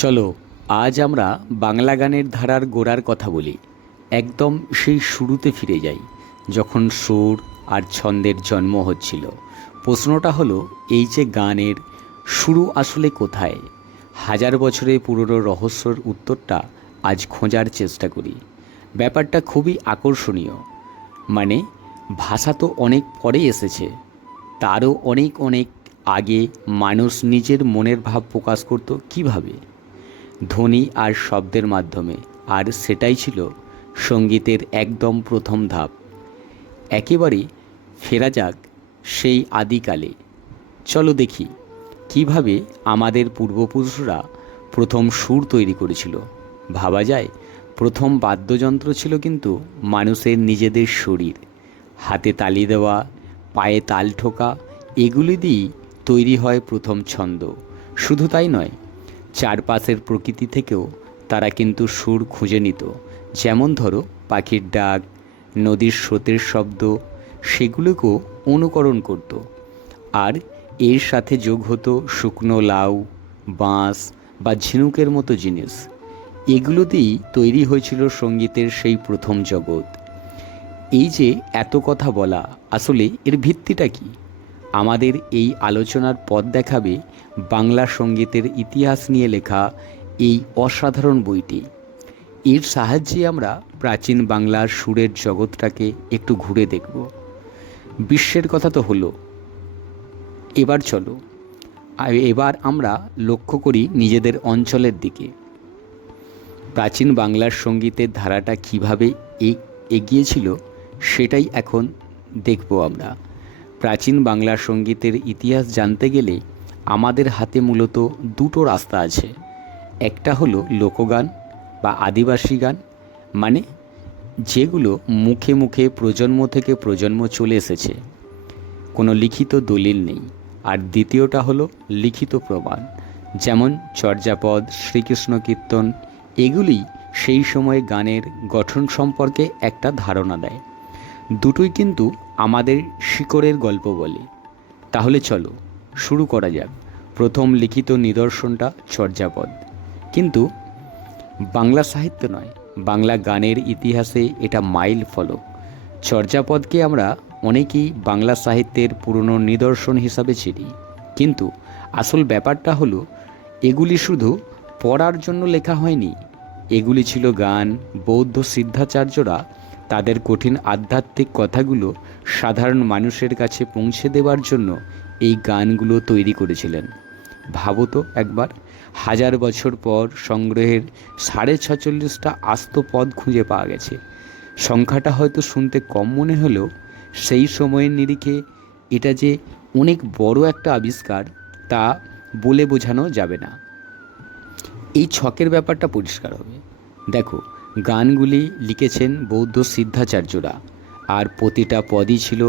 চলো আজ আমরা বাংলা গানের ধারার গোড়ার কথা বলি। একদম সেই শুরুতে ফিরে যাই, যখন সুর আর ছন্দের জন্ম হচ্ছিল। প্রশ্নটা হলো, এই যে গানের শুরু আসলে কোথায়? হাজার বছরের পুরনো রহস্যর উত্তরটা আজ খোঁজার চেষ্টা করি। ব্যাপারটা খুবই আকর্ষণীয়। মানে, ভাষা তো অনেক পরে এসেছে, তারও অনেক অনেক আগে মানুষ নিজের মনের ভাব প্রকাশ করত কিভাবে? ধ্বনি আর শব্দের মাধ্যমে। আর সেটাই ছিল সঙ্গীতের একদম প্রথম ধাপ। একেবারে ফেরা যাক সেই আদিকালে। চলো দেখি কিভাবে আমাদের পূর্বপুরুষরা প্রথম সুর তৈরি করেছিল। ভাবা যায়, প্রথম বাদ্যযন্ত্র ছিল কিন্তু মানুষের নিজেদের শরীর। হাতে তালি দেওয়া, পায়ে তাল ঠোকা, এগুলি দিয়েই তৈরি হয় প্রথম ছন্দ। শুধু তাই নয়, চারপাশের প্রকৃতি থেকেও তারা কিন্তু সুর খুঁজে নিত। যেমন ধরো পাখির ডাক, নদীর স্রোতের শব্দ, সেগুলোকেও অনুকরণ করত। আর এর সাথে যোগ হতো শুকনো লাউ, বাঁশ বা ঝিনুকের মতো জিনিস। এগুলোতেই তৈরি হয়েছিল সঙ্গীতের সেই প্রথম জগৎ। এই যে এত কথা বলা, আসলে এর ভিত্তিটা কী? আমাদের এই আলোচনার পথ দেখাবে বাংলা সঙ্গীতের ইতিহাস নিয়ে লেখা এই অসাধারণ বইটি। এর সাহায্যে আমরা প্রাচীন বাংলার সুরের জগৎটাকে একটু ঘুরে দেখব। বিশ্বের কথা তো হলো, এবার চলো এবার আমরা লক্ষ্য করি নিজেদের অঞ্চলের দিকে। প্রাচীন বাংলার সঙ্গীতের ধারাটা কীভাবে এগিয়েছিল সেটাই এখন দেখব আমরা। প্রাচীন বাংলা সঙ্গীতের ইতিহাস জানতে গেলে আমাদের হাতে মূলত দুটো রাস্তা আছে। একটা হলো লোকগান বা আদিবাসী গান, মানে যেগুলো মুখে মুখে প্রজন্ম থেকে প্রজন্ম চলে এসেছে, কোনো লিখিত দলিল নেই। আর দ্বিতীয়টা হলো লিখিত প্রমাণ, যেমন চর্যাপদ, শ্রীকৃষ্ণ কীর্তন। এগুলি সেই সময় গানের গঠন সম্পর্কে একটা ধারণা দেয়। দুটোই কিন্তু আমাদের শিকড়ের গল্প বলে। তাহলে চলো শুরু করা যাক। প্রথম লিখিত নিদর্শনটা চর্যাপদ, কিন্তু বাংলা সাহিত্য নয়, বাংলা গানের ইতিহাসে এটা মাইল ফলক। চর্যাপদকে আমরা অনেকেই বাংলা সাহিত্যের পুরনো নিদর্শন হিসাবে চিনি, কিন্তু আসল ব্যাপারটা হলো, এগুলি শুধু পড়ার জন্য লেখা হয়নি। এগুলি ছিল গান। বৌদ্ধ সিদ্ধাচার্যরা তাদের কঠিন আধ্যাত্মিক কথাগুলো সাধারণ মানুষের কাছে পৌঁছে দেওয়ার জন্য এই গানগুলো তৈরি করেছিলেন। ভাবো তো একবার, 1000 বছর পর সংগ্রহের 46.5টা আস্ত পদ খুঁজে পাওয়া গেছে। সংখ্যাটা হয়তো শুনতে কম মনে হলেও সেই সময়ের নিরিখে এটা যে অনেক বড় একটা আবিষ্কার, তা বলে বোঝানো যাবে না। এই ছকের ব্যাপারটা পরিষ্কার হবে। দেখো, গানগুলি লিখেছেন বৌদ্ধ সিদ্ধাচার্যরা, আর প্রতিটা পদই ছিল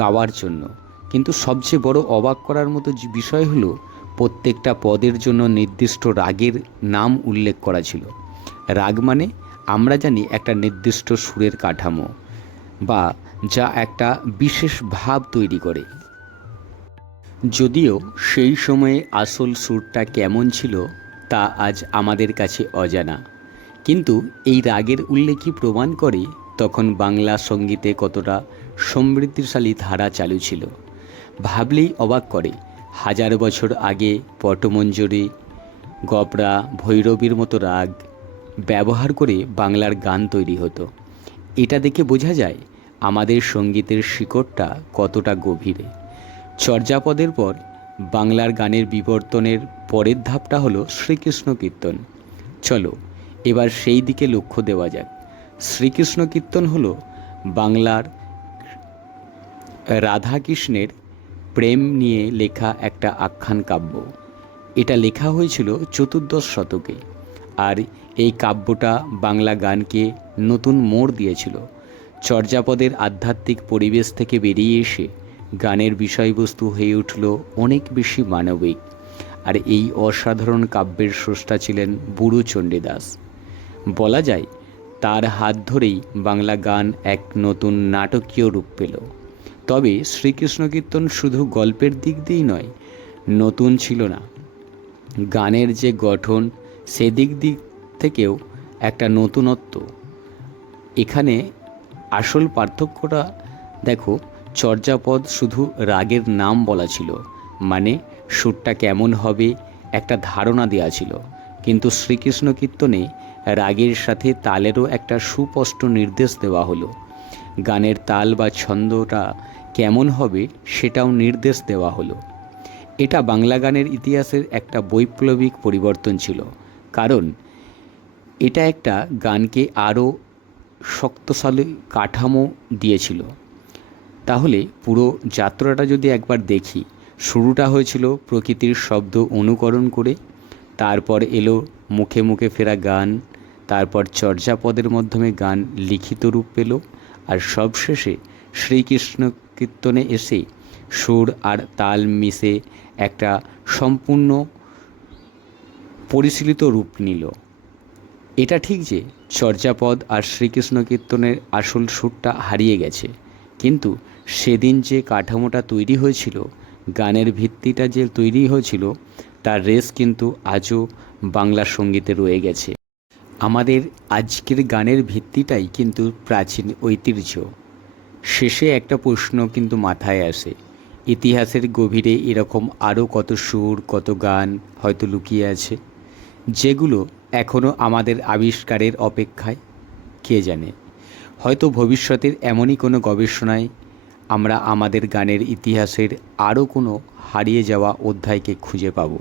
গাওয়ার জন্য। কিন্তু সবচেয়ে বড় অবাক করার মতো বিষয় হলো, প্রত্যেকটা পদের জন্য নির্দিষ্ট রাগের নাম উল্লেখ করা ছিল। রাগ মানে আমরা জানি একটা নির্দিষ্ট সুরের কাঠামো, বা যা একটা বিশেষ ভাব তৈরি করে। যদিও সেই সময়ে আসল সুরটা কেমন ছিল তা আজ আমাদের কাছে অজানা, কিন্তু এই রাগের উল্লেখই প্রমাণ করে তখন বাংলা সঙ্গীতে কতটা সমৃদ্ধিশালী ধারা চালু ছিল। ভাবলেই অবাক করে, 1000 বছর আগে পটমঞ্জরি, গবরা, ভৈরবীর মতো রাগ ব্যবহার করে বাংলার গান তৈরি হতো। এটা দেখে বোঝা যায় আমাদের সঙ্গীতের শিকড়টা কতটা গভীরে। চর্যাপদের পর বাংলার গানের বিবর্তনের পরের ধাপটা হলো শ্রীকৃষ্ণ কীর্তন। চলো এবার সেই দিকে লক্ষ্য দেওয়া যাক। শ্রীকৃষ্ণ কীর্তন হলো বাংলার রাধাকৃষ্ণের প্রেম নিয়ে লেখা একটা আখ্যান কাব্য। এটা লেখা হয়েছিল 14দশ শতকে, আর এই কাব্যটা বাংলা গানকে নতুন মোড় দিয়েছিল। চর্যাপদের আধ্যাত্মিক পরিবেশ থেকে বেরিয়ে এসে গানের বিষয়বস্তু হয়ে উঠল অনেক বেশি মানবিক। আর এই অসাধারণ কাব্যের স্রষ্টা ছিলেন বুড়ো চণ্ডীদাস। বলা যায় তার হাত ধরেই বাংলা গান এক নতুন নাটকীয় রূপ পেল। তবে শ্রীকৃষ্ণ কীর্তন শুধু গল্পের দিক দিয়েই নয়, নতুন ছিল না। গানের যে গঠন, সেদিক থেকেও একটা নতুনত্ব। এখানে আসল পার্থক্যটা দেখো, চর্যাপদ শুধু রাগের নাম বলা ছিল, মানে সুরটা কেমন হবে একটা ধারণা দেওয়া ছিল, কিন্তু শ্রীকৃষ্ণ কীর্তনে রাগের সাথে তালেরও একটা সুস্পষ্ট নির্দেশ দেওয়া হলো। গানের তাল বা ছন্দটা কেমন হবে সেটাও নির্দেশ দেওয়া হলো। এটা বাংলা গানের ইতিহাসের একটা বৈপ্লবিক পরিবর্তন ছিল, কারণ এটা একটা গানকে আরও শক্তিশালী কাঠামো দিয়েছিল। তাহলে পুরো যাত্রাটা যদি একবার দেখি, শুরুটা হয়েছিল প্রকৃতির শব্দ অনুকরণ করে, তারপর এলো মুখে মুখে ফেরা গান, তারপর চর্যাপদের মাধ্যমে গান লিখিত রূপ পেল, আর সবশেষে শ্রীকৃষ্ণ কীর্তনে এসে সুর আর তাল মিশে একটা সম্পূর্ণ পরিশীলিত রূপ নিল। এটা ঠিক যে চর্যাপদ আর শ্রীকৃষ্ণ কীর্তনের আসল সুরটা হারিয়ে গেছে, কিন্তু সেদিন যে কাঠামোটা তৈরি হয়েছিল, গানের ভিত্তিটা যে তৈরি হয়েছিল, তার রেশ কিন্তু আজও বাংলা সঙ্গীতে রয়ে গেছে। আমাদের আজকের গানের ভিত্তিটাই কিন্তু প্রাচীন ঐতিহ্য। শেষে একটা প্রশ্ন কিন্তু মাথায় আসে, ইতিহাসের গভীরে এরকম আরও কত সুর, কত গান হয়তো লুকিয়ে আছে, যেগুলো এখনও আমাদের আবিষ্কারের অপেক্ষায়। কে জানে, হয়তো ভবিষ্যতের এমনই কোনো গবেষণায় আমরা আমাদের গানের ইতিহাসের আরও কোনো হারিয়ে যাওয়া অধ্যায়কে খুঁজে পাবো।